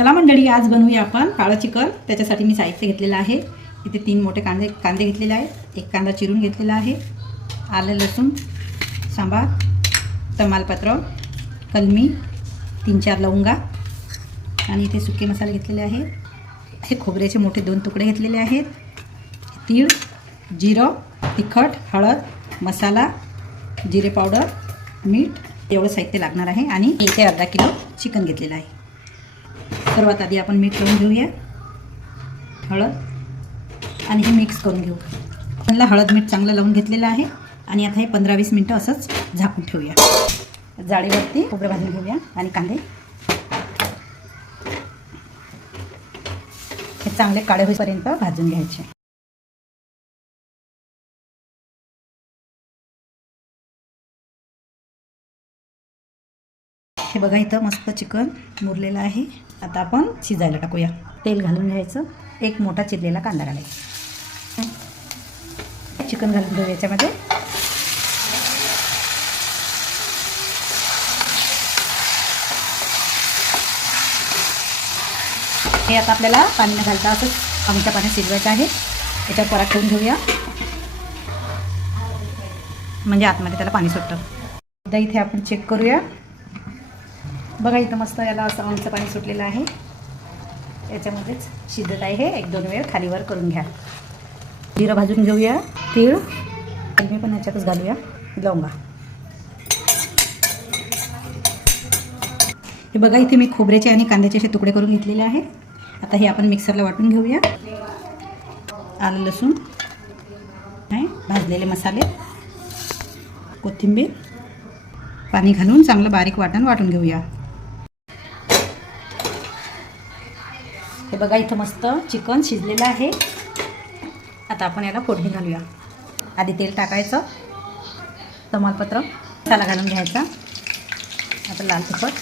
चला मंडळी, आज बनवूया आपण काळं चिकन। त्याच्यासाठी मी साहित्य घेतलेलं आहे। इथे 3 मोठे कांदे घेतलेले आहेत, एक कांदा चिरून घेतलेला आहे, आलं लसूण सांबार, तमालपत्र, कलमी, 3-4 लवंगा आणि इथे सुके मसाले घेतलेले आहेत। हे खोबऱ्याचे मोठे 2 तुकडे घेतलेले आहेत, तीळ, जिरं, तिखट, हळद, मसाला, जिरे पावडर, मीठ एवढं साहित्य लागणार आहे। आणि इथे अर्धा किलो चिकन घेतलेलं आहे। सर्वात आधी आपण मीठ लावून घेऊया, हळद आणि हे मिक्स करून घेऊ। चिकनला हळद मीठ चांगलं लावून घेतलेलं आहे आणि आता हे 15-20 मिनिटं असंच झाकून ठेवूया। जाळीवरती खोबरं भाजून घेऊया आणि कांदे हे चांगले काळे होईपर्यंत भाजून घ्यायचे। हे बघा, इथं मस्त चिकन मुरलेलं आहे। आता आपण शिजायला टाकूया। तेल घालून घ्यायचं, एक मोठा चिरलेला कांदा घालायचा, चिकन घालून घेऊ याच्यामध्ये। हे आता आपल्याला पाणी न घालता असंच आमच्या पाण्यात शिजवायचं आहे। याच्यावर परात ठेवून घेऊया, म्हणजे आतमध्ये त्याला पाणी सुटतं। एकदा इथे आपण चेक करूया। बघा, इथं मस्त याला असं आमचं पाणी सुटलेलं आहे। याच्यामध्येच शिजत आहे। हे 1-2 वेळ खालीवर करून घ्या। जिरं भाजून घेऊया, तीळ मी पण याच्यातच घालूया, लवंगा। हे बघा, इथे मी खोबऱ्याचे आणि कांद्याचे असे तुकडे करून घेतलेले आहे। आता हे आपण मिक्सरला वाटून घेऊया। आलं लसूण, भाजलेले मसाले, कोथिंबीर, पाणी घालून चांगलं बारीक वाटून घेऊया। हे बघा, इथं मस्त चिकन शिजलेलं आहे। आता आपण याला फोडणी घालूया। आधी तेल टाकायचं, तमालपत्र, मसाला घालून घ्यायचा, आता लाल तिखट,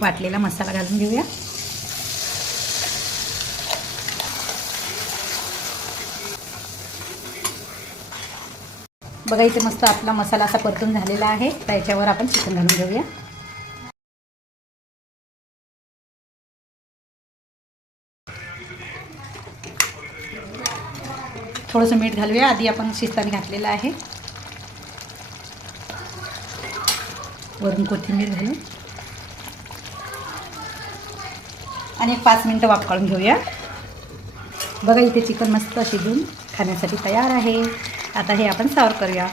वाटलेला मसाला घालून घेऊया। बघा, इथे मस्त आपला मसाला असा परतून झालेला आहे। तर याच्यावर आपण चिकन घालून घेऊया। थोडंसं मीठ घालूया, आधी आपण शिजताना घातलेलं आहे। वरून कोथिंबीर घालून आणि 5 मिनिटं वाफ काढून घेऊया। बघा, इथे चिकन मस्त शिजून खाण्यासाठी तयार आहे। आता हे आपण सर्व करूया।